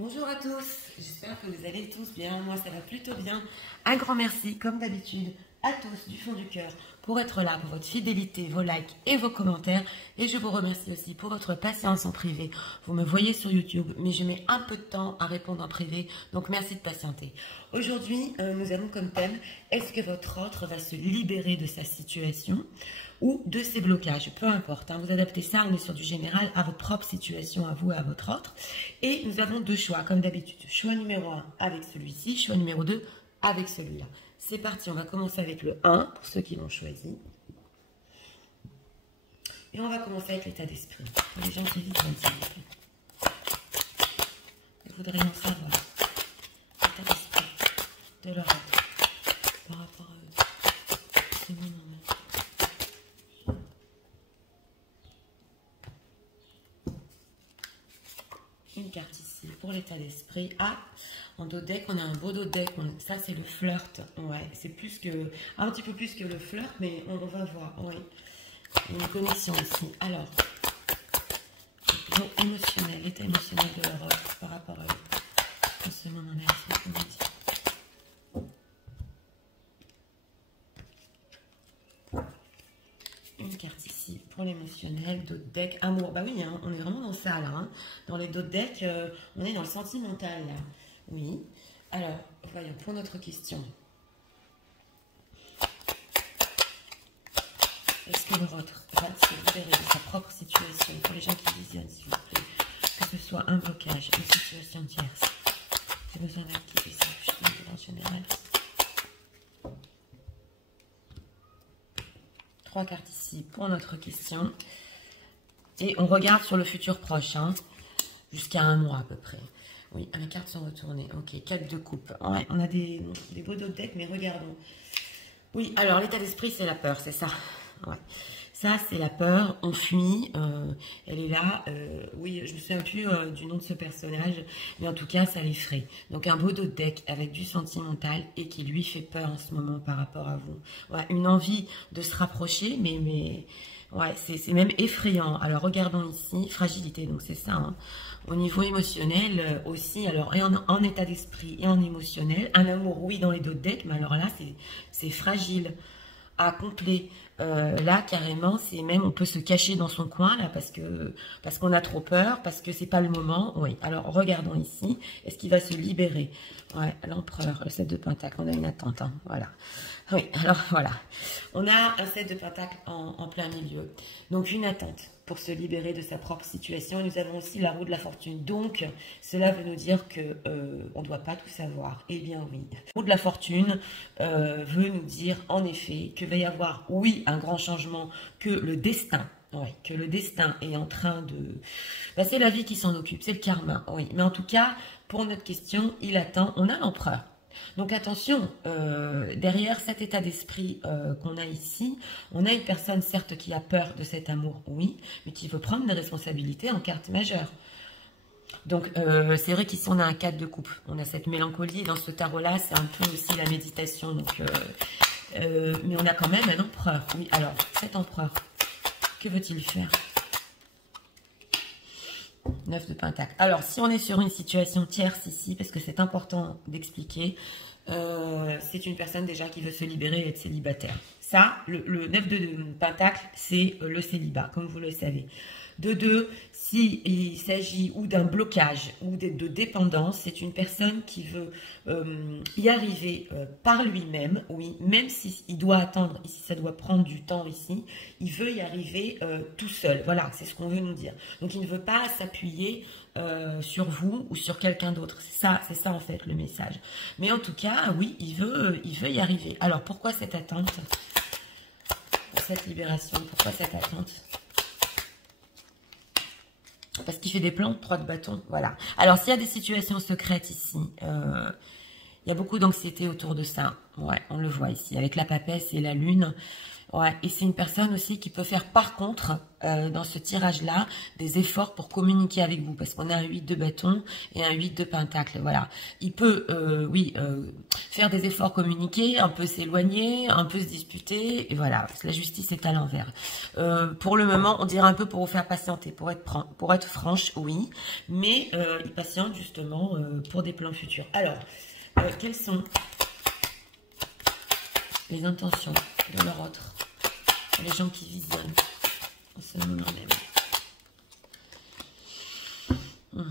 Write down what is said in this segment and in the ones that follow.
Bonjour à tous, j'espère que vous allez tous bien, moi ça va plutôt bien. Un grand merci, comme d'habitude, à tous du fond du cœur pour être là, pour votre fidélité, vos likes et vos commentaires. Et je vous remercie aussi pour votre patience en privé. Vous me voyez sur YouTube, mais je mets un peu de temps à répondre en privé, donc merci de patienter. Aujourd'hui, nous avons comme thème, est-ce que votre autre va se libérer de sa situation ou de ses blocages, peu importe, hein, vous adaptez ça, on est sur du général, à votre propre situation, à vous et à votre autre. Et nous avons deux choix, comme d'habitude. Choix numéro 1 avec celui-ci, choix numéro 2 avec celui-là. C'est parti, on va commencer avec le 1, pour ceux qui l'ont choisi. Et on va commencer avec l'état d'esprit, pour les gens qui vivent dans le Nous voudrions savoir l'état d'esprit de leur autre par rapport à eux. C'est mon nom. Une carte ici pour l'état d'esprit. Ah, en dos de deck, on a un beau dos de deck. Ça, c'est le flirt. Ouais, c'est plus que, un petit peu plus que le flirt, mais on va voir. Oui, une connexion ici. Alors, émotionnel, l'état émotionnel de leur autre par rapport à eux. En ce moment-là, c'est ce qu'on dit. Une carte ici pour l'émotionnel, d'autres decks, amour. Bah oui, hein, on est vraiment dans ça là. Hein. Dans les d'autres decks, on est dans le sentimental là. Oui. Alors, voyons pour notre question. Est-ce que le autre va se libérer de sa propre situation? Pour les gens qui visionnent, s'il vous plaît. Que ce soit un blocage, une situation tierce. J'ai besoin d'activer ça. Je suis en général. 3 cartes ici pour notre question. Et on regarde sur le futur proche, hein, jusqu'à 1 mois à peu près. Oui, mes cartes sont retournées. Ok, 4 de coupe. Ouais, on a des beaux dos de deck, mais regardons. Oui, alors l'état d'esprit, c'est la peur, c'est ça. Ouais. Ça, c'est la peur, on fuit, elle est là. Oui, je me souviens plus du nom de ce personnage, mais en tout cas, ça l'effraie. Donc, un beau dos de deck avec du sentimental et qui lui fait peur en ce moment par rapport à vous. Ouais, une envie de se rapprocher, mais ouais, c'est même effrayant. Alors, regardons ici, fragilité, donc c'est ça. Hein. Au niveau émotionnel aussi, alors et en état d'esprit et en émotionnel, un amour, oui, dans les dos de deck, mais alors là, c'est fragile. À complet. Là, carrément, c'est même, on peut se cacher dans son coin, là, parce qu'on a trop peur, parce que c'est pas le moment. Oui, alors, regardons ici. Est-ce qu'il va se libérer? Ouais, l'empereur, le 7 de pentacle, on a une attente, hein, voilà. Oui, alors, voilà. On a un 7 de pentacle en plein milieu. Donc, une attente pour se libérer de sa propre situation. Et nous avons aussi la roue de la fortune. Donc, cela veut nous dire que on ne doit pas tout savoir. Eh bien oui. La roue de la fortune veut nous dire en effet qu'il va y avoir, oui, un grand changement, que le destin, ouais, que le destin est en train de... Bah, c'est la vie qui s'en occupe, c'est le karma, oui. Mais en tout cas, pour notre question, il attend, on a l'empereur. Donc attention, derrière cet état d'esprit qu'on a ici, on a une personne certes qui a peur de cet amour, oui, mais qui veut prendre des responsabilités en carte majeure. Donc c'est vrai qu'ici on a un 4 de coupe, on a cette mélancolie, dans ce tarot-là c'est un peu aussi la méditation, donc, mais on a quand même un empereur. Oui, alors cet empereur, que veut-il faire? 9 de pentacle. Alors, si on est sur une situation tierce ici, parce que c'est important d'expliquer, c'est une personne déjà qui veut se libérer et être célibataire. Ça, le 9 de pentacle, c'est le célibat, comme vous le savez. De 2, s'il s'agit ou d'un blocage ou de dépendance, c'est une personne qui veut y arriver par lui-même, oui, même s'il doit attendre, ici ça doit prendre du temps ici, il veut y arriver tout seul, voilà, c'est ce qu'on veut nous dire. Donc il ne veut pas s'appuyer sur vous ou sur quelqu'un d'autre, c'est ça en fait le message. Mais en tout cas, oui, il veut y arriver. Alors pourquoi cette attente? Cette libération, pourquoi cette attente? Parce qu'il fait des plans, 3 de bâton, voilà. Alors, s'il y a des situations secrètes ici, Il y a beaucoup d'anxiété autour de ça. Ouais, on le voit ici, avec la papesse et la lune. Ouais, et c'est une personne aussi qui peut faire par contre, dans ce tirage-là, des efforts pour communiquer avec vous. Parce qu'on a un 8 de bâton et un 8 de pentacle. Voilà. Il peut, oui, faire des efforts, communiquer, un peu s'éloigner, un peu se disputer. Et voilà, la justice est à l'envers. Pour le moment, on dirait un peu pour vous faire patienter. Pour être franche, oui. Mais il patiente justement pour des plans futurs. Alors, quelles sont les intentions de leur autre, les gens qui visionnent en ce moment même.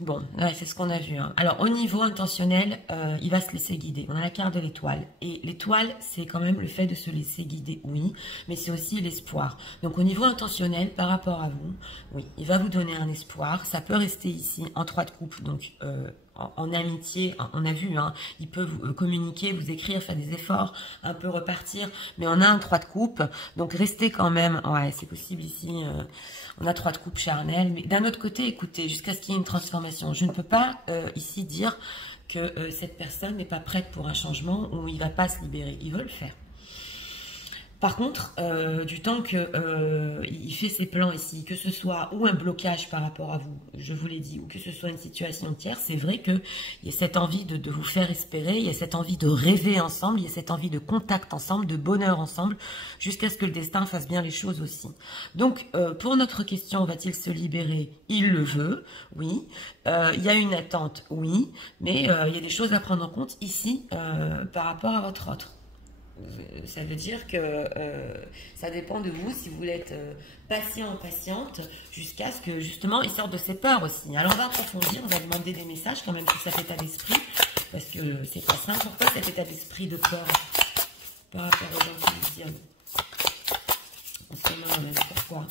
Bon, ouais, c'est ce qu'on a vu. Hein. Alors, au niveau intentionnel, il va se laisser guider. On a la carte de l'étoile. Et l'étoile, c'est quand même le fait de se laisser guider, oui. Mais c'est aussi l'espoir. Donc, au niveau intentionnel, par rapport à vous, oui, il va vous donner un espoir. Ça peut rester ici en 3 de coupe. Donc, en amitié, on a vu, hein, il peut vous communiquer, vous écrire, faire des efforts, un peu repartir. Mais on a un 3 de coupe. Donc, restez quand même... Ouais, c'est possible ici... on a 3 de coupe charnel, mais d'un autre côté, écoutez, jusqu'à ce qu'il y ait une transformation. Je ne peux pas ici dire que cette personne n'est pas prête pour un changement ou il ne va pas se libérer. Il veut le faire. Par contre, du temps qu'il fait ses plans ici, que ce soit ou un blocage par rapport à vous, je vous l'ai dit, ou que ce soit une situation tierce, c'est vrai qu'il y a cette envie de vous faire espérer, il y a cette envie de rêver ensemble, il y a cette envie de contact ensemble, de bonheur ensemble, jusqu'à ce que le destin fasse bien les choses aussi. Donc, pour notre question, va-t-il se libérer? Il le veut, oui. Il y a une attente, oui, mais il y a des choses à prendre en compte ici par rapport à votre autre. Ça veut dire que ça dépend de vous si vous voulez être patient ou patiente jusqu'à ce que justement il sorte de ses peurs aussi. Alors on va approfondir, on va demander des messages quand même sur cet état d'esprit parce que c'est pas simple. Pourquoi cet état d'esprit de peur par rapport aux gens qui visionnent en ce moment même? Pourquoi?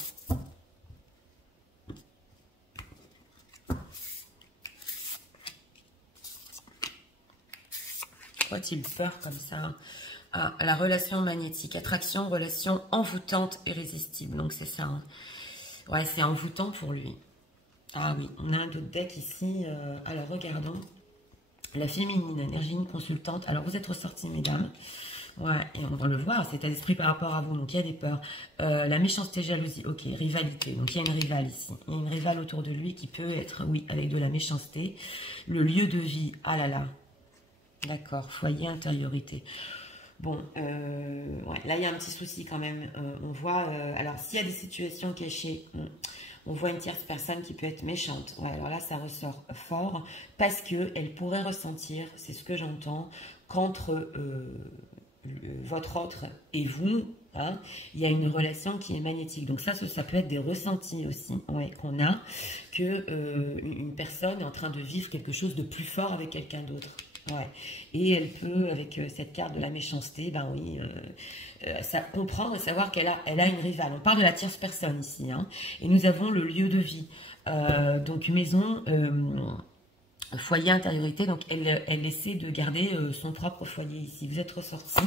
Pourquoi a-t-il peur comme ça? Ah, la relation magnétique, attraction, relation envoûtante, irrésistible. Donc c'est ça. Hein. Ouais, c'est envoûtant pour lui. Ah oui, on a un autre deck ici. Alors regardons. La féminine, énergie consultante. Alors vous êtes ressortis, mesdames. Ouais, et on va le voir, c'est à l'esprit par rapport à vous. Donc il y a des peurs. La méchanceté, jalousie. Ok, rivalité. Donc il y a une rivale ici. Il y a une rivale autour de lui qui peut être, oui, avec de la méchanceté. Le lieu de vie. Ah là là. D'accord, foyer, intériorité. Bon, ouais, là, il y a un petit souci quand même. On voit, alors, s'il y a des situations cachées, on voit une tierce personne qui peut être méchante. Ouais, alors là, ça ressort fort parce qu'elle pourrait ressentir, c'est ce que j'entends, qu'entre votre autre et vous, hein, il y a une relation qui est magnétique. Donc ça peut être des ressentis aussi, ouais, qu'on a, que une personne est en train de vivre quelque chose de plus fort avec quelqu'un d'autre. Ouais. Et elle peut, avec cette carte de la méchanceté, ben oui, ça comprendre et savoir qu'elle a une rivale. On parle de la tierce personne ici, hein, et nous avons le lieu de vie. Donc maison, foyer, intériorité. Donc elle essaie de garder son propre foyer ici. Vous êtes ressorti.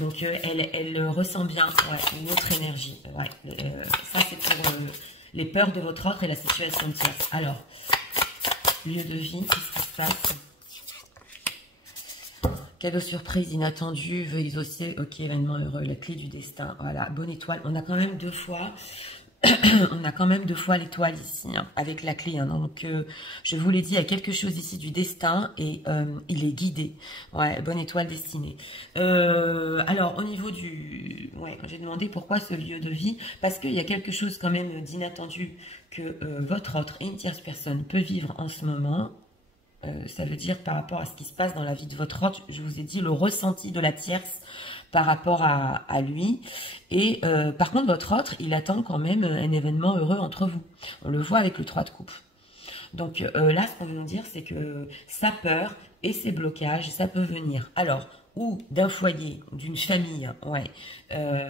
Donc elle ressent bien, ouais, une autre énergie. Ouais, ça c'est pour les peurs de votre autre et la situation tierce. Alors, lieu de vie, qu'est-ce qui se passe? Cadeau surprise inattendu, veuillez aussi, ok, événement heureux, la clé du destin, voilà, bonne étoile. On a quand même 2 fois, on a quand même 2 fois l'étoile ici, hein, avec la clé. Hein, donc, je vous l'ai dit, il y a quelque chose ici du destin et il est guidé. Ouais, bonne étoile destinée. Alors, au niveau du... Ouais, j'ai demandé pourquoi ce lieu de vie, parce qu'il y a quelque chose quand même d'inattendu que votre autre et une tierce personne peut vivre en ce moment. Ça veut dire par rapport à ce qui se passe dans la vie de votre autre, je vous ai dit le ressenti de la tierce par rapport à lui. Et par contre, votre autre, il attend quand même un événement heureux entre vous. On le voit avec le 3 de coupe. Donc là, ce qu'on veut nous dire, c'est que sa peur et ses blocages, ça peut venir. Alors, ou d'un foyer, d'une famille, ouais,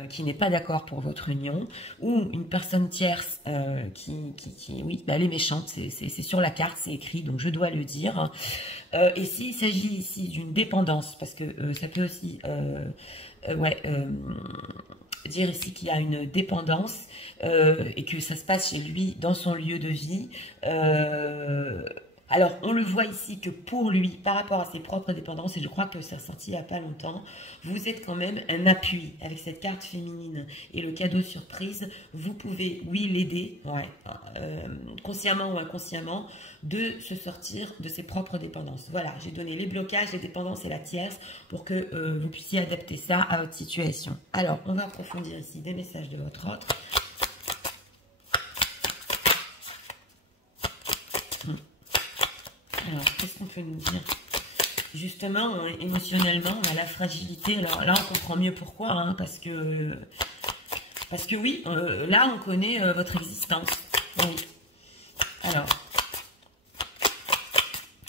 qui n'est pas d'accord pour votre union, ou une personne tierce qui oui, bah, elle est méchante, c'est sur la carte, c'est écrit, donc je dois le dire. Et s'il s'agit ici d'une dépendance, parce que ça peut aussi, ouais, dire ici qu'il y a une dépendance et que ça se passe chez lui dans son lieu de vie. Alors, on le voit ici que pour lui, par rapport à ses propres dépendances, et je crois que c'est sorti il n'y a pas longtemps, vous êtes quand même un appui avec cette carte féminine et le cadeau surprise. Vous pouvez, oui, l'aider, ouais, consciemment ou inconsciemment, de se sortir de ses propres dépendances. Voilà, j'ai donné les blocages, les dépendances et la tierce pour que vous puissiez adapter ça à votre situation. Alors, on va approfondir ici des messages de votre autre. Alors, qu'est-ce qu'on peut nous dire? Justement, émotionnellement, on a la fragilité. Alors là, on comprend mieux pourquoi, hein, parce que oui, là, on connaît votre existence. Oui. Alors,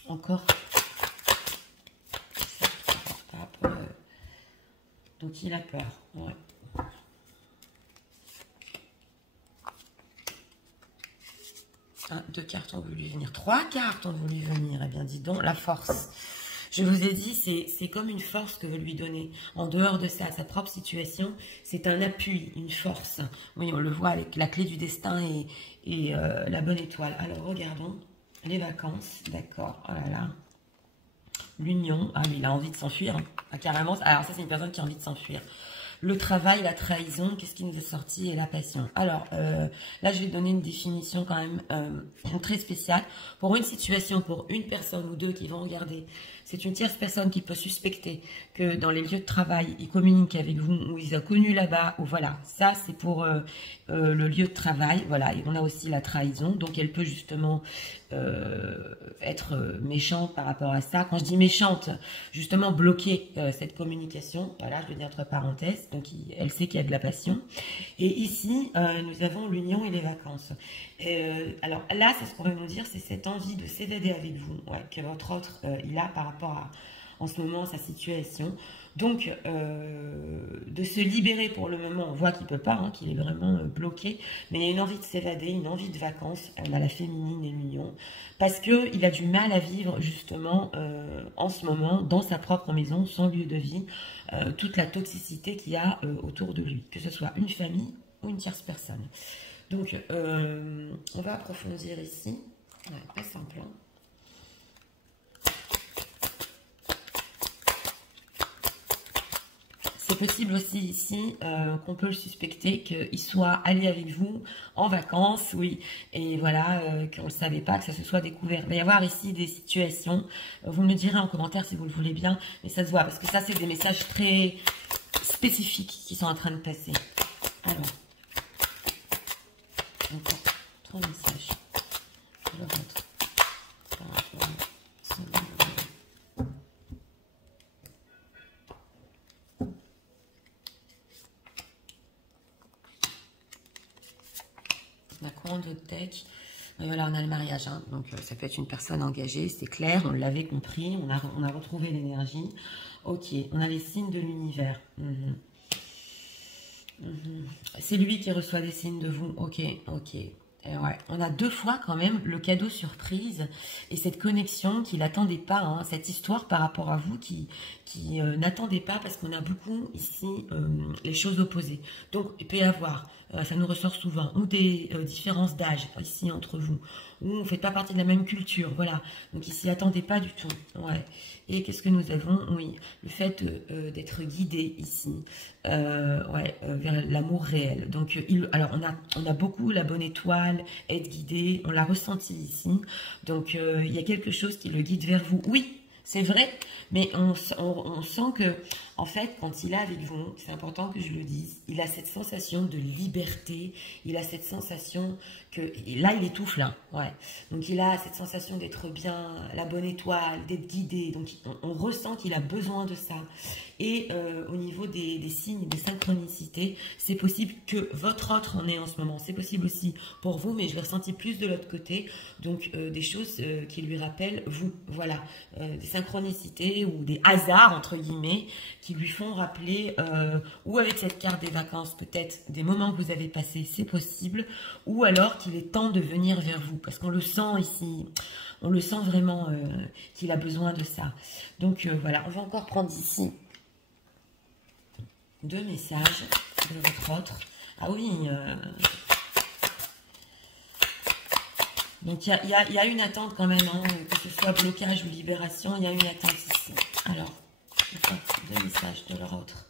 encore. Donc, il a peur. Ouais. Deux cartes ont voulu venir. 3 cartes ont voulu venir. Eh bien, dis donc, la force. Je vous ai dit, c'est comme une force que veut lui donner. En dehors de ça, sa propre situation, c'est un appui, une force. Oui, on le voit avec la clé du destin et la bonne étoile. Alors, regardons. Les vacances, d'accord. Oh là là. L'union. Ah, mais il a envie de s'enfuir. Hein. Ah, carrément. Alors, ça, c'est une personne qui a envie de s'enfuir. Le travail, la trahison, qu'est-ce qui nous est sorti et la passion. Alors, là, je vais donner une définition quand même très spéciale. Pour une situation, pour une personne ou deux qui vont regarder, c'est une tierce personne qui peut suspecter que dans les lieux de travail, ils communiquent avec vous, ou ils ont connu là-bas, ou voilà. Ça, c'est pour le lieu de travail. Voilà, et on a aussi la trahison. Donc, elle peut justement être méchante par rapport à ça. Quand je dis méchante, justement bloquer cette communication. Voilà, je le dis entre parenthèses. Donc, elle sait qu'il y a de la passion. Et ici, nous avons l'union et les vacances. Alors là, c'est ce qu'on va nous dire, c'est cette envie de s'évader avec vous, ouais, que votre autre, il a par rapport à, en ce moment, sa situation. Donc, de se libérer pour le moment, on voit qu'il ne peut pas, hein, qu'il est vraiment bloqué, mais il y a une envie de s'évader, une envie de vacances, on a la féminine et l'union, parce qu'il a du mal à vivre justement en ce moment, dans sa propre maison, son lieu de vie, toute la toxicité qu'il y a autour de lui, que ce soit une famille ou une tierce personne. Donc, on va approfondir ici, ouais, pas simple, hein. C'est possible aussi ici qu'on peut le suspecter qu'il soit allé avec vous en vacances, oui, et voilà, qu'on ne le savait pas, que ça se soit découvert. Il va y avoir ici des situations, vous me le direz en commentaire si vous le voulez bien, mais ça se voit, parce que ça, c'est des messages très spécifiques qui sont en train de passer. Alors, encore 3 messages. Je le montre. Par rapport à ce numéro. La couronne de deck. Et voilà, on a le mariage, hein. Donc ça peut être une personne engagée, c'est clair, on l'avait compris, on a retrouvé l'énergie. Ok, on a les signes de l'univers. C'est lui qui reçoit des signes de vous. Ok, ok. Et ouais, on a 2 fois quand même le cadeau surprise et cette connexion qu'il n'attendait pas, hein, cette histoire par rapport à vous qui n'attendait pas, parce qu'on a beaucoup ici les choses opposées. Donc il peut y avoir, ça nous ressort souvent, ou des différences d'âge ici entre vous, ou on ne fait pas partie de la même culture, voilà. Donc il s'y attendait pas du tout. Ouais. Et qu'est-ce que nous avons? Oui, le fait d'être guidé ici, ouais, vers l'amour réel. Donc, alors on a beaucoup la bonne étoile, être guidé, on l'a ressenti ici. Donc, il y a quelque chose qui le guide vers vous. Oui, c'est vrai, mais on sent que, en fait, quand il est avec vous, c'est important que je le dise, il a cette sensation de liberté, il a cette sensation que, là, il étouffe, là, ouais. Donc, il a cette sensation d'être bien, la bonne étoile, d'être guidé. Donc, on ressent qu'il a besoin de ça. Et au niveau des signes, des synchronicités, c'est possible que votre autre en ait en ce moment. C'est possible aussi pour vous, mais je l'ai ressenti plus de l'autre côté. Donc, des choses qui lui rappellent vous. Voilà, des synchronicités ou des hasards, entre guillemets, qui lui font rappeler, ou avec cette carte des vacances, peut-être des moments que vous avez passés, c'est possible, ou alors qu'il est temps de venir vers vous, parce qu'on le sent ici, on le sent vraiment qu'il a besoin de ça. Donc voilà, on va encore prendre ici 2 messages de votre autre. Ah oui, Donc, il y a une attente quand même, hein, que ce soit blocage ou libération, il y a une attente ici. Alors, deux messages de leur autre.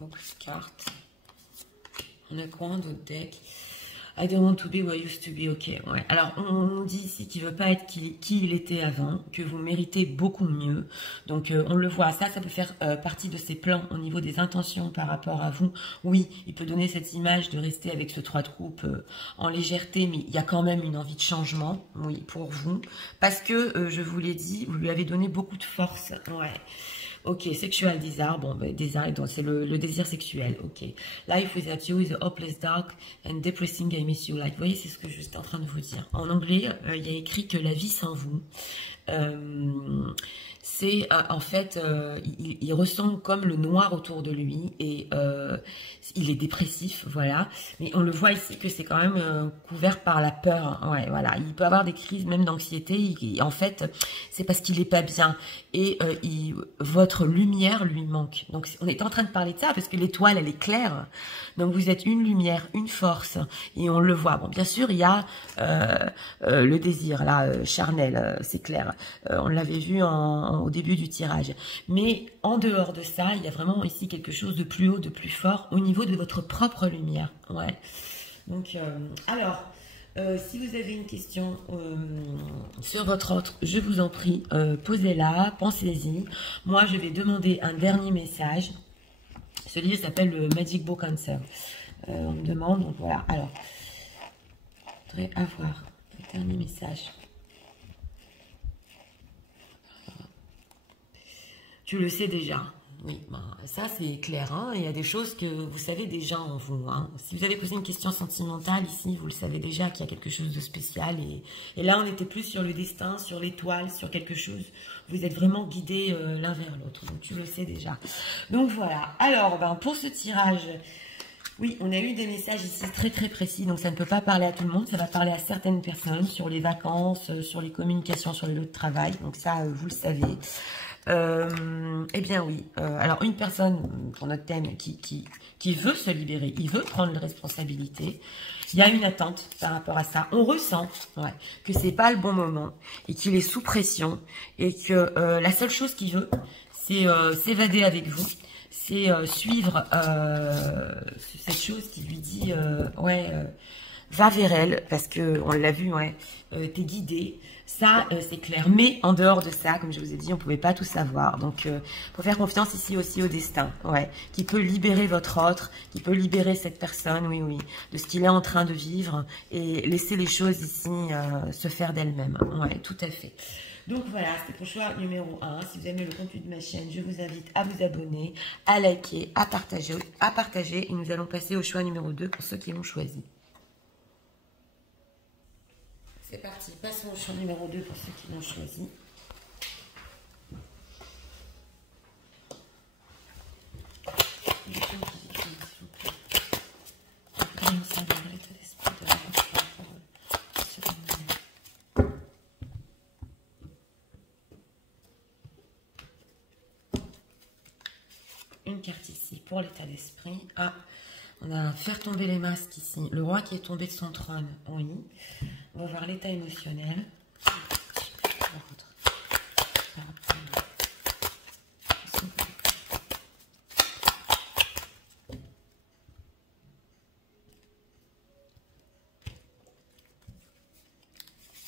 Donc, carte. On a quoi d'autre deck? I don't want to be where I used to be. Ok, ouais. Alors, on nous dit ici qu'il ne veut pas être qui il était avant, que vous méritez beaucoup mieux. Donc, on le voit. Ça peut faire partie de ses plans au niveau des intentions par rapport à vous. Oui, il peut donner cette image de rester avec ce 3 de coupe en légèreté, mais il y a quand même une envie de changement, oui, pour vous. Parce que, je vous l'ai dit, vous lui avez donné beaucoup de force. Ouais. Ok, sexual desire, bon, ben, desire, donc c'est le désir sexuel, ok. Life without you is a hopeless, dark and depressing, I miss you. Like, vous voyez, c'est ce que je suis en train de vous dire. En anglais, il y a écrit que la vie sans vous, c'est en fait, il ressent comme le noir autour de lui et il est dépressif, voilà. Mais on le voit ici que c'est quand même couvert par la peur. Ouais, voilà. Il peut avoir des crises même d'anxiété. En fait, c'est parce qu'il n'est pas bien et votre lumière lui manque. Donc, on est en train de parler de ça parce que l'étoile, elle est claire. Donc, vous êtes une lumière, une force et on le voit. Bon, bien sûr, il y a le désir là, charnel, c'est clair. On l'avait vu au début du tirage. Mais en dehors de ça, il y a vraiment ici quelque chose de plus haut, de plus fort au niveau de votre propre lumière. Ouais. Donc, alors, si vous avez une question sur votre autre, je vous en prie, posez-la, pensez-y. Moi, je vais demander un dernier message. Ce livre s'appelle le Magic Book Answer. On me demande, donc voilà. Alors, je voudrais avoir un dernier message. Tu le sais déjà. Oui, ben, ça c'est clair. Hein. Il y a des choses que vous savez déjà en vous. Hein. Si vous avez posé une question sentimentale ici, vous le savez déjà qu'il y a quelque chose de spécial. Et là, on était plus sur le destin, sur l'étoile, sur quelque chose. Vous êtes vraiment guidés l'un vers l'autre. Donc tu le sais déjà. Donc voilà. Alors, ben, pour ce tirage, oui, on a eu des messages ici très très précis. Donc ça ne peut pas parler à tout le monde. Ça va parler à certaines personnes sur les vacances, sur les communications, sur les lieux de travail. Donc ça, vous le savez. Eh bien oui, alors une personne pour notre thème qui veut se libérer, il veut prendre les responsabilités, il y a une attente par rapport à ça, on ressent que c'est pas le bon moment et qu'il est sous pression et que la seule chose qu'il veut c'est s'évader avec vous, c'est suivre cette chose qui lui dit va vers elle parce que on l'a vu, t'es guidé. Ça, c'est clair. Mais en dehors de ça, comme je vous ai dit, on ne pouvait pas tout savoir. Donc, il faut faire confiance ici aussi au destin, qui peut libérer votre autre, qui peut libérer cette personne, oui, de ce qu'il est en train de vivre et laisser les choses ici se faire d'elles-mêmes. Ouais, tout à fait. Donc voilà, c'était pour choix numéro 1. Si vous aimez le contenu de ma chaîne, je vous invite à vous abonner, à liker, à partager. Et nous allons passer au choix numéro 2 pour ceux qui l'ont choisi. C'est parti, passons au choix numéro 2 pour ceux qui l'ont choisi. Une carte ici pour l'état d'esprit. Ah, on a faire tomber les masques ici. Le roi qui est tombé de son trône, oui. On va voir l'état émotionnel.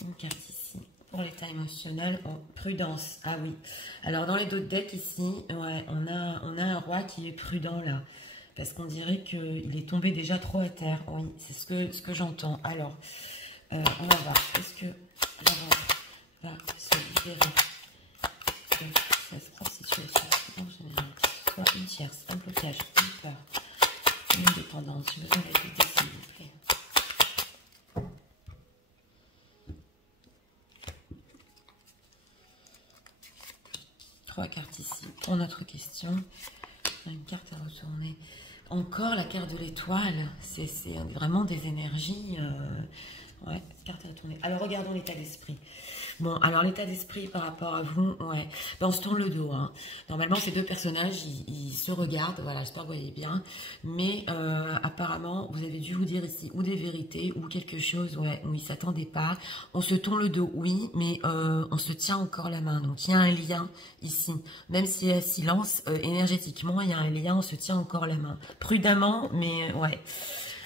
Une carte ici pour l'état émotionnel. Oh, prudence. Ah oui. Alors dans les deux decks ici, on a un roi qui est prudent là. Parce qu'on dirait qu'il est tombé déjà trop à terre. Oui, c'est ce que j'entends. Alors, on va voir. Est-ce que la vente va se libérer de cette situation en général? Soit une tierce, un blocage, une peur, une indépendance. J'ai besoin d'être guidée, s'il vous plaît. Trois cartes ici pour notre question. Une carte à retourner. Encore la carte de l'étoile. C'est vraiment des énergies. Carte retournée. Alors, regardons l'état d'esprit. Bon, alors l'état d'esprit par rapport à vous, ouais. Ben, on se tourne le dos. Hein. Normalement, ces deux personnages, ils se regardent. Voilà, j'espère que vous voyez bien. Mais apparemment, vous avez dû vous dire ici ou des vérités ou quelque chose ouais, où ils ne s'attendaient pas. On se tourne le dos, oui, mais on se tient encore la main. Donc, il y a un lien ici. Même s'il y a silence, énergétiquement, il y a un lien, on se tient encore la main. Prudemment, mais ouais.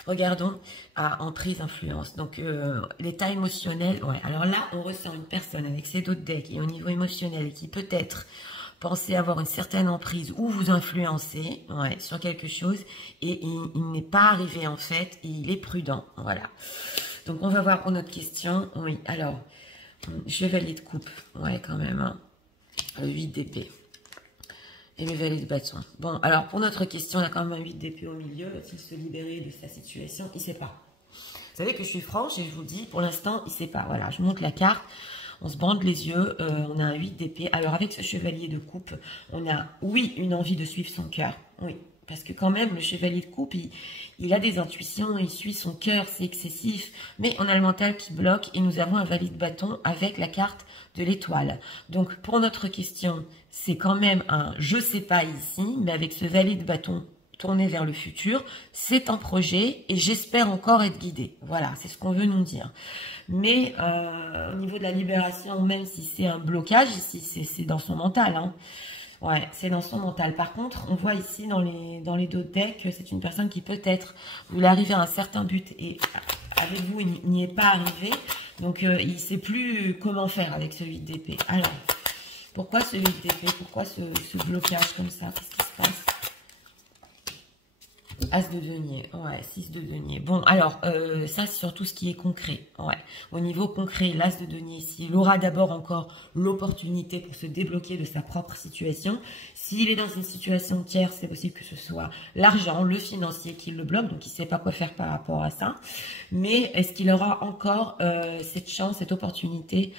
Regardons à emprise, influence. Donc, l'état émotionnel. Ouais. Alors là, on ressent une personne avec ses d'autres decks et au niveau émotionnel qui peut-être pensait avoir une certaine emprise ou vous influencer ouais, sur quelque chose et il n'est pas arrivé en fait et il est prudent. Voilà. Donc, on va voir pour notre question. Oui, alors, chevalier de coupe. Ouais, quand même. Hein. 8 d'épée. Et mes valets de bâton. Bon, alors pour notre question, on a quand même un 8 d'épée au milieu. Va-t-il se libérer de sa situation? Il ne sait pas. Vous savez que je suis franche et je vous dis, pour l'instant, il ne sait pas. Voilà, je montre la carte. On se bande les yeux. On a un 8 d'épée. Alors avec ce chevalier de coupe, on a, oui, une envie de suivre son cœur. Oui, parce que quand même, le chevalier de coupe, il a des intuitions, il suit son cœur, c'est excessif. Mais on a le mental qui bloque et nous avons un valet de bâton avec la carte de l'étoile. Donc, pour notre question, c'est quand même un « je sais pas » ici, mais avec ce valet de bâton tourné vers le futur, c'est un projet et j'espère encore être guidé. Voilà, c'est ce qu'on veut nous dire. Mais au niveau de la libération, même si c'est un blocage, ici, c'est dans son mental. Hein. Ouais, c'est dans son mental. Par contre, on voit ici dans les deux decks que c'est une personne qui peut-être voulait arriver à un certain but et avec vous, il n'y est pas arrivé. Donc, il ne sait plus comment faire avec ce 8 d'épée. Alors, pourquoi ce 8 d'épée? Pourquoi ce blocage comme ça? Qu'est-ce qui se passe? As de denier, ouais, 6 de denier. Bon, alors, ça, c'est surtout ce qui est concret. Ouais, au niveau concret, l'as de denier ici, il aura d'abord encore l'opportunité pour se débloquer de sa propre situation. S'il est dans une situation tierce, c'est possible que ce soit l'argent, le financier qui le bloque, donc il ne sait pas quoi faire par rapport à ça. Mais est-ce qu'il aura encore cette chance, cette opportunité,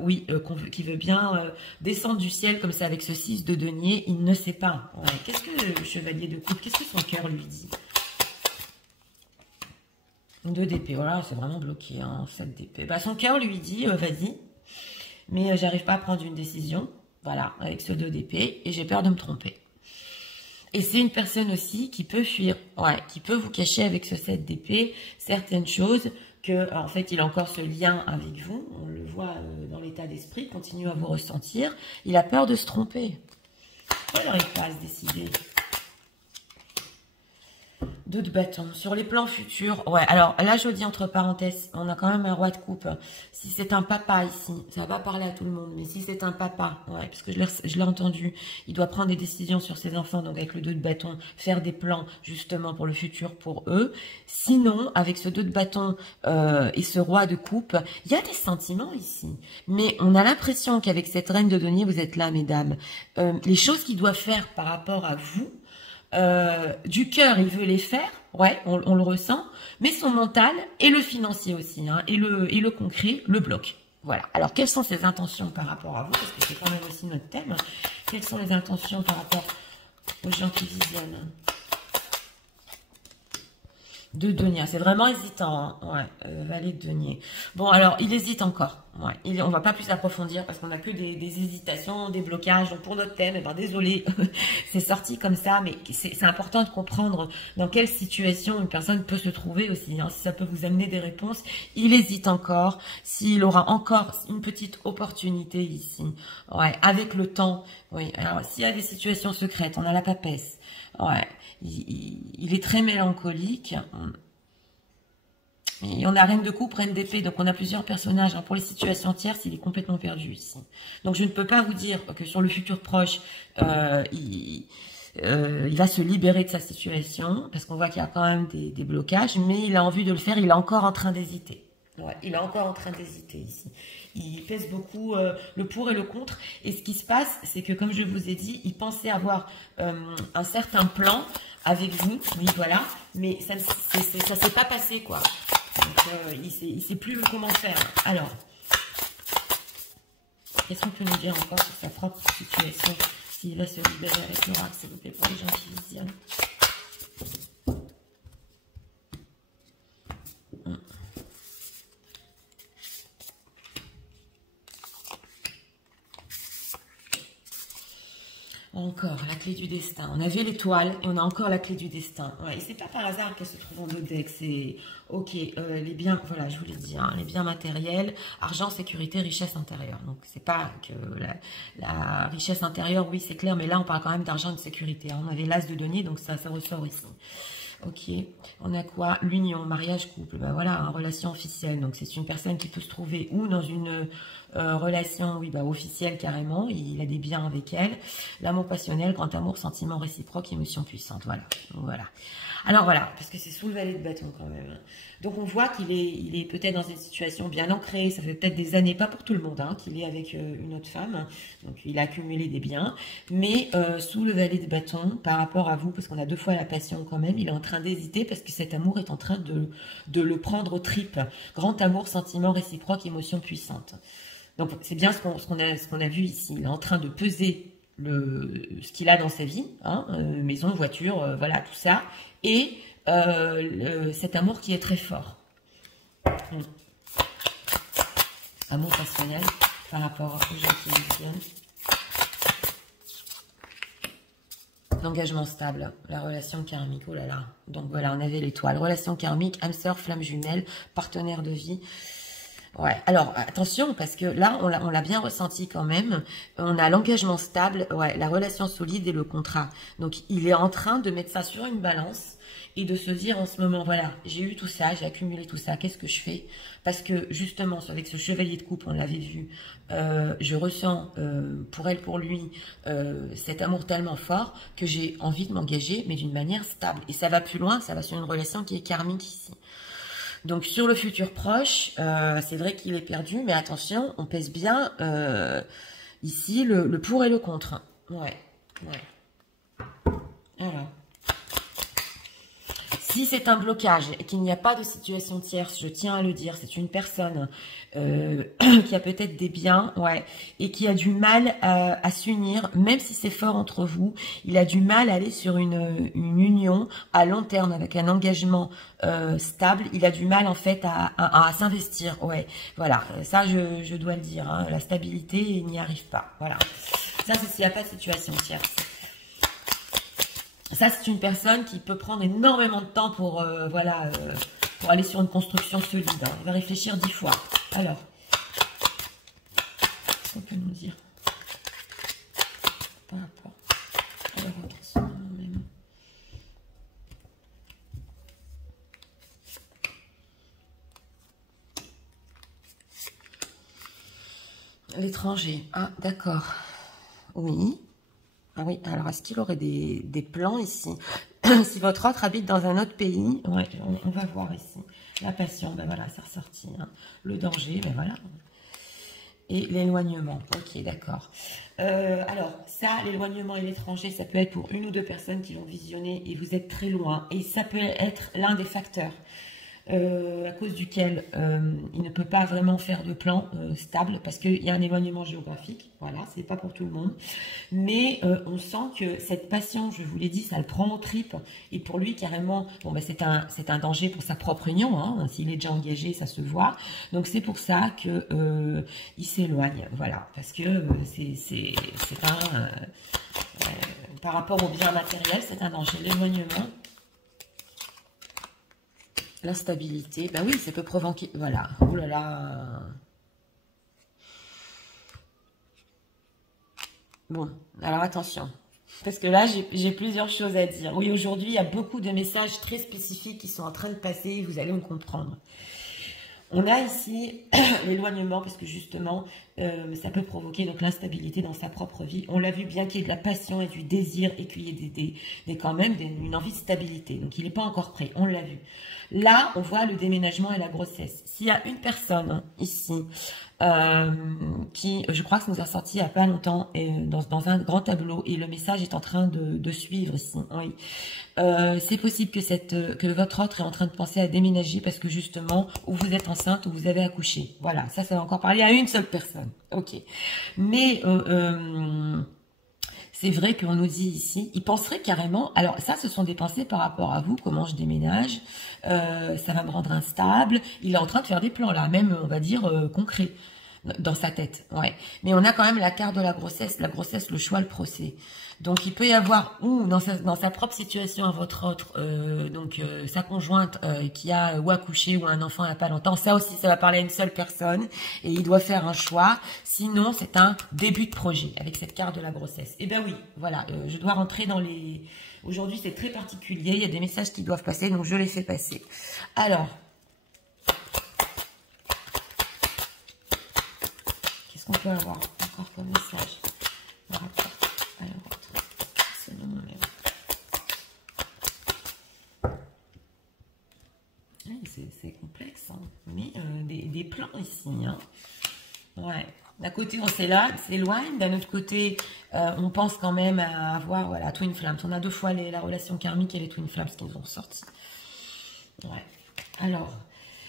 oui, qui veut bien descendre du ciel comme ça avec ce 6 de denier, il ne sait pas. Ouais. Qu'est-ce que le chevalier de coupe, qu'est-ce que son cœur lui dit? 2 d'épée, voilà, c'est vraiment bloqué, hein, 7 d'épée. Bah, son cœur lui dit, vas-y, mais j'arrive pas à prendre une décision, voilà, avec ce 2 d'épée, et j'ai peur de me tromper. Et c'est une personne aussi qui peut fuir, ouais, qui peut vous cacher avec ce 7 d'épée certaines choses que, en fait, il a encore ce lien avec vous, on le voit dans l'état d'esprit, il continue à vous ressentir, il a peur de se tromper. Pourquoi il n'arrive pas à se décider? 2 de bâton. Sur les plans futurs, ouais, alors là, je dis entre parenthèses, on a quand même un roi de coupe. Si c'est un papa ici, ça va pas parler à tout le monde, mais si c'est un papa, ouais, parce que je l'ai entendu, il doit prendre des décisions sur ses enfants, donc avec le 2 de bâton, faire des plans justement pour le futur pour eux. Sinon, avec ce 2 de bâton et ce roi de coupe, il y a des sentiments ici. Mais on a l'impression qu'avec cette reine de denier, vous êtes là, mesdames. Les choses qu'il doit faire par rapport à vous, du cœur, il veut les faire, ouais, on le ressent, mais son mental et le financier aussi, hein, et le concret le bloquent. Voilà. Alors, quelles sont ses intentions par rapport à vous? Parce que c'est quand même aussi notre thème. Quelles sont les intentions par rapport aux gens qui visionnent? 2 denier, c'est vraiment hésitant, hein. Ouais, valet de denier. Bon, alors, il hésite encore. Ouais, on va pas plus approfondir parce qu'on a que des hésitations, des blocages. Donc, pour notre thème, eh ben, désolé, c'est sorti comme ça, mais c'est important de comprendre dans quelle situation une personne peut se trouver aussi, hein, si ça peut vous amener des réponses. Il hésite encore, s'il aura encore une petite opportunité ici. Ouais, avec le temps, oui. Alors, s'il y a des situations secrètes, on a la papesse. Ouais, il est très mélancolique. Et on a reine de coupe, reine d'épée, donc on a plusieurs personnages. Hein. Pour les situations tierces, il est complètement perdu ici. Donc je ne peux pas vous dire que sur le futur proche, il va se libérer de sa situation, parce qu'on voit qu'il y a quand même des blocages, mais il a envie de le faire, il est encore en train d'hésiter. Ouais, il est encore en train d'hésiter ici. Il pèse beaucoup le pour et le contre. Et ce qui se passe, c'est que comme je vous ai dit, il pensait avoir un certain plan avec vous, oui voilà, mais ça ne s'est pas passé quoi. Donc il sait plus comment faire. Alors, qu'est-ce qu'on peut nous dire encore sur sa propre situation? S'il va se libérer avec l'oracle, s'il vous plaît, pour les gens qui visionnent. encore la clé du destin. On avait l'étoile et on a encore la clé du destin. Ouais, et c'est pas par hasard qu'elle se trouve en dos de deck. C'est ok, les biens, voilà, je vous l'ai dit, hein, les biens matériels, argent, sécurité, richesse intérieure. Donc c'est pas que la richesse intérieure, oui c'est clair, mais là on parle quand même d'argent et de sécurité. Hein. On avait l'as de denier, donc ça ressort ici. Ok, on a quoi? L'union, mariage, couple. Ben voilà, hein, relation officielle. Donc c'est une personne qui peut se trouver ou dans une relation, oui, bah, officielle carrément. Il a des biens avec elle. L'amour passionnel, grand amour, sentiment réciproque, émotion puissante. Voilà. Donc, voilà. Alors voilà, parce que c'est sous le valet de bâton quand même. Donc on voit qu'il est peut-être dans une situation bien ancrée. Ça fait peut-être des années, pas pour tout le monde, hein, qu'il est avec une autre femme. Donc il a accumulé des biens. Mais sous le valet de bâton, par rapport à vous, parce qu'on a deux fois la passion quand même, il est en train d'hésiter parce que cet amour est en train de le prendre aux tripes. Grand amour, sentiment réciproque, émotion puissante. Donc c'est bien ce qu'on a vu ici. Il est en train de peser ce qu'il a dans sa vie, hein, maison, voiture, voilà, tout ça. Et cet amour qui est très fort. Amour passionnel par rapport aux gens qui lui viennent. L'engagement stable, la relation karmique, oh là là. Donc voilà, on avait l'étoile. Relation karmique, âme sœur, flamme jumelle, partenaire de vie. Ouais, alors attention, parce que là, on l'a bien ressenti quand même. On a l'engagement stable, ouais, la relation solide et le contrat. Donc, il est en train de mettre ça sur une balance et de se dire en ce moment, voilà, j'ai eu tout ça, j'ai accumulé tout ça, qu'est-ce que je fais? Parce que justement, avec ce chevalier de coupe, on l'avait vu, je ressens pour elle, pour lui, cet amour tellement fort que j'ai envie de m'engager, mais d'une manière stable. Et ça va plus loin, ça va sur une relation qui est karmique ici. Donc, sur le futur proche, c'est vrai qu'il est perdu, mais attention, on pèse bien ici le pour et le contre. Ouais, ouais. Voilà. Si c'est un blocage et qu'il n'y a pas de situation tierce, je tiens à le dire, c'est une personne qui a peut-être des biens, ouais, et qui a du mal à s'unir, même si c'est fort entre vous, il a du mal à aller sur une union à long terme avec un engagement stable, il a du mal en fait à s'investir, ouais, voilà, ça je dois le dire, hein, la stabilité, il n'y arrive pas, voilà, ça c'est s'il n'y a pas de situation tierce. Ça, c'est une personne qui peut prendre énormément de temps pour, voilà, pour aller sur une construction solide. Hein. Il va réfléchir 10 fois. Alors, qu'est-ce qu'on peut nous dire par rapport à la votre même. L'étranger. Ah, d'accord. Oui. Ah oui, alors est-ce qu'il aurait des plans ici? Si votre autre habite dans un autre pays, ouais, on va voir ici. La passion, ben voilà, c'est ressorti. Hein. Le danger, ben voilà. Et l'éloignement, ok, d'accord. Alors, ça, l'éloignement et l'étranger, ça peut être pour une ou deux personnes qui l'ont visionné et vous êtes très loin. Et ça peut être l'un des facteurs à cause duquel il ne peut pas vraiment faire de plan stable parce qu'il y a un éloignement géographique. Voilà, c'est pas pour tout le monde. Mais on sent que cette passion, je vous l'ai dit, ça le prend aux tripes. Et pour lui, carrément, bon, ben, c'est un danger pour sa propre union. Hein. S'il est déjà engagé, ça se voit. Donc, c'est pour ça que il s'éloigne. Voilà, parce que c'est un... par rapport au bien matériel, c'est un danger. L'éloignement... L'instabilité, ben oui, ça peut provoquer, voilà, oh là là. Bon, alors attention, parce que là, j'ai plusieurs choses à dire. Oui, aujourd'hui, il y a beaucoup de messages très spécifiques qui sont en train de passer, vous allez me comprendre. On a ici l'éloignement, parce que justement, ça peut provoquer donc l'instabilité dans sa propre vie. On l'a vu bien qu'il y ait de la passion et du désir et qu'il y ait quand même une envie de stabilité. Donc, il n'est pas encore prêt, on l'a vu. Là, on voit le déménagement et la grossesse. S'il y a une personne ici qui, je crois que ça nous a sorti il n'y a pas longtemps dans un grand tableau et le message est en train de suivre ici. Oui. C'est possible que votre autre est en train de penser à déménager parce que justement, ou vous êtes enceinte ou vous avez accouché. Voilà, ça va encore parler à une seule personne. Ok. Mais... c'est vrai qu'on nous dit ici, il penserait carrément, alors ça ce sont des pensées par rapport à vous, comment je déménage, ça va me rendre instable, il est en train de faire des plans là, même on va dire concrets. dans sa tête, ouais. Mais on a quand même la carte de la grossesse, le choix, le procès. Donc, il peut y avoir, ou dans sa propre situation, à votre autre, sa conjointe qui a ou accouché ou un enfant il n'y a pas longtemps. Ça aussi, ça va parler à une seule personne et il doit faire un choix. Sinon, c'est un début de projet avec cette carte de la grossesse. Eh ben oui, voilà, je dois rentrer dans les... Aujourd'hui, c'est très particulier. Il y a des messages qui doivent passer, donc je les fais passer. Alors... on peut avoir encore comme message. C'est complexe, hein. Mais des plans ici. Hein. Ouais. D'un côté, on s'éloigne. D'un autre côté, on pense quand même à avoir voilà, Twin Flames. On a deux fois la relation karmique et les Twin Flames qui nous ont sorti. Ouais. Alors...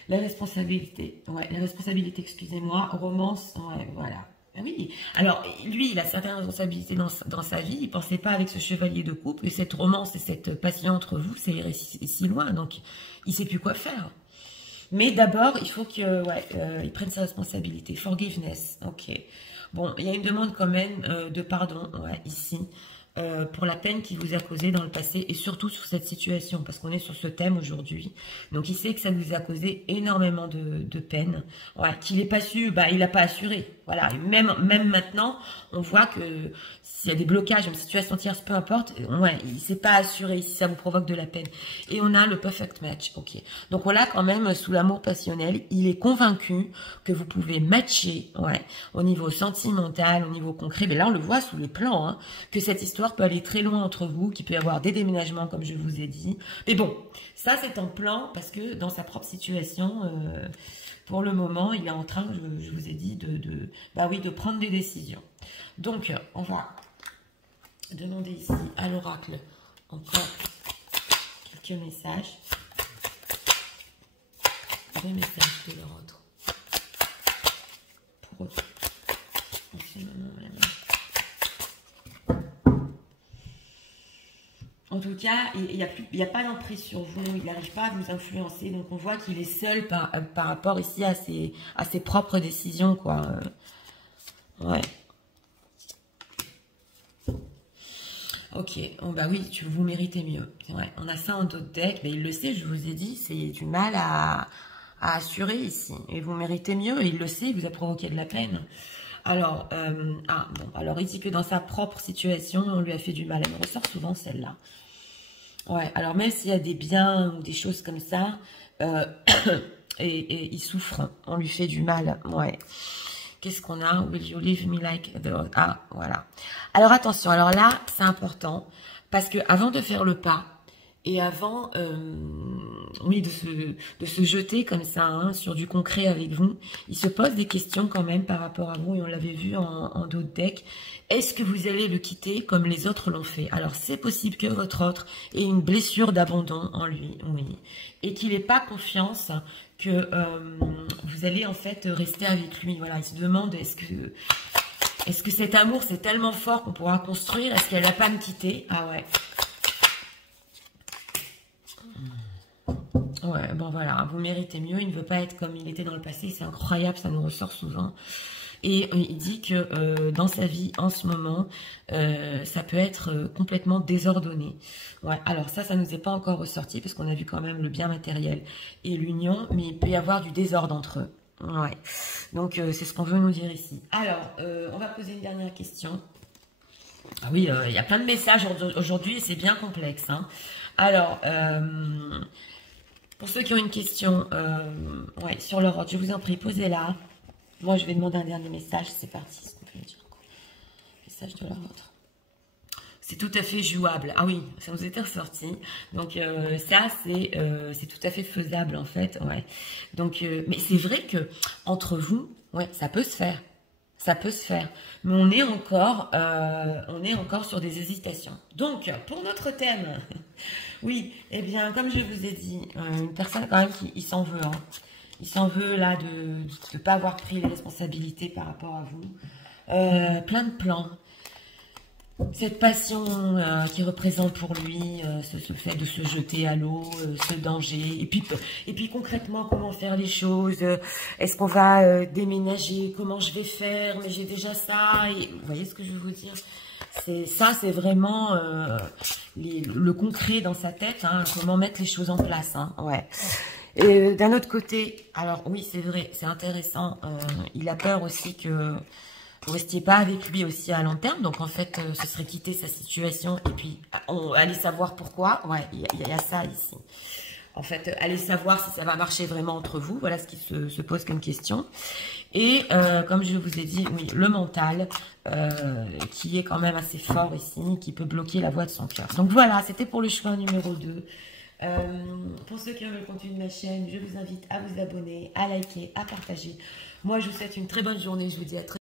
La responsabilité, excusez-moi, romance, ouais, voilà. Oui, alors lui, il a certaines responsabilités dans sa vie, il ne pensait pas avec ce chevalier de coupe, et cette romance et cette passion entre vous, c'est irait si loin, donc il ne sait plus quoi faire. Mais d'abord, il faut qu'il prenne ses responsabilités. Forgiveness, ok. Bon, il y a une demande quand même de pardon, ouais, ici. Pour la peine qu'il vous a causée dans le passé et surtout sur cette situation parce qu'on est sur ce thème aujourd'hui. Donc il sait que ça vous a causé énormément de peine. Ouais, qu'il n'ait pas su, il n'a pas assuré. Voilà, même maintenant, on voit que s'il y a des blocages, une situation tierce, peu importe, ouais, il ne s'est pas assuré si ça vous provoque de la peine. Et on a le perfect match, ok. Donc on l'a quand même sous l'amour passionnel, il est convaincu que vous pouvez matcher, ouais, au niveau sentimental, au niveau concret, mais là on le voit sous les plans, hein, que cette histoire peut aller très loin entre vous, qu'il peut y avoir des déménagements comme je vous ai dit. Mais bon, ça c'est en plan parce que dans sa propre situation... pour le moment, il est en train, je vous ai dit, de prendre des décisions. Donc, on va demander ici à l'oracle encore quelques messages. Des messages de leur autre. Pour eux. En ce moment, en tout cas, il n'y a pas d'emprise sur vous, il n'arrive pas à vous influencer, donc on voit qu'il est seul par rapport ici à ses propres décisions, quoi. Ouais. Ok, oh, bah oui, vous méritez mieux. C'est vrai, on a ça en d'autres decks, mais il le sait, je vous ai dit, c'est du mal à assurer ici. Et vous méritez mieux, et il le sait, il vous a provoqué de la peine. Alors, alors il dit que dans sa propre situation, on lui a fait du mal. Elle me ressort souvent celle-là. Ouais, alors même s'il y a des biens ou des choses comme ça, et il souffre, on lui fait du mal, ouais. Qu'est-ce qu'on a? Will you leave me like the... Ah, voilà. Alors attention, alors là, c'est important, parce que avant de faire le pas, et avant, oui, de se jeter comme ça, hein, sur du concret avec vous, il se pose des questions quand même par rapport à vous, et on l'avait vu en d'autres decks. Est-ce que vous allez le quitter comme les autres l'ont fait? Alors, c'est possible que votre autre ait une blessure d'abandon en lui, oui, et qu'il n'ait pas confiance que vous allez en fait rester avec lui. Voilà, il se demande, est-ce que cet amour, c'est tellement fort qu'on pourra construire? Est-ce qu'elle va pas me quitter? Ah ouais. Ouais, bon voilà, vous méritez mieux, il ne veut pas être comme il était dans le passé, c'est incroyable, ça nous ressort souvent. Et il dit que dans sa vie, en ce moment, ça peut être complètement désordonné. Ouais, alors ça nous est pas encore ressorti, parce qu'on a vu quand même le bien matériel et l'union, mais il peut y avoir du désordre entre eux. Ouais, donc c'est ce qu'on veut nous dire ici. Alors, on va poser une dernière question. Ah oui, il y a plein de messages aujourd'hui, et c'est bien complexe, hein. Alors... pour ceux qui ont une question ouais, sur leur ordre, je vous en prie, posez-la. Moi, je vais demander un dernier message. C'est parti, ce qu'on peut me dire. Message de leur ordre. C'est tout à fait jouable. Ah oui, ça nous était ressorti. Donc, ça, c'est tout à fait faisable, en fait. Ouais. Donc, mais c'est vrai que entre vous, ouais, ça peut se faire. Ça peut se faire. Mais on est encore sur des hésitations. Donc, pour notre thème... Oui, eh bien, comme je vous ai dit, une personne quand même qui s'en veut. Hein. Il s'en veut là de ne pas avoir pris les responsabilités par rapport à vous. Plein de plans. cette passion qui représente pour lui ce fait de se jeter à l'eau, ce danger. Et puis concrètement, comment faire les choses. Est-ce qu'on va déménager? Comment je vais faire? Mais j'ai déjà ça. Et, vous voyez ce que je veux vous dire? C'est vraiment le concret dans sa tête. Hein, comment mettre les choses en place. Hein, ouais. D'un autre côté, alors oui, c'est vrai, c'est intéressant. Il a peur aussi que vous restiez pas avec lui aussi à long terme. Donc, en fait, ce serait quitter sa situation et puis aller savoir pourquoi. Ouais, il y a ça ici. En fait, aller savoir si ça va marcher vraiment entre vous. Voilà ce qui se pose comme question. Et comme je vous ai dit, oui, le mental qui est quand même assez fort ici, qui peut bloquer la voie de son cœur. Donc, voilà, c'était pour le choix numéro 2. Pour ceux qui veulent le contenu de ma chaîne, je vous invite à vous abonner, à liker, à partager. Moi, je vous souhaite une très bonne journée. Je vous dis à très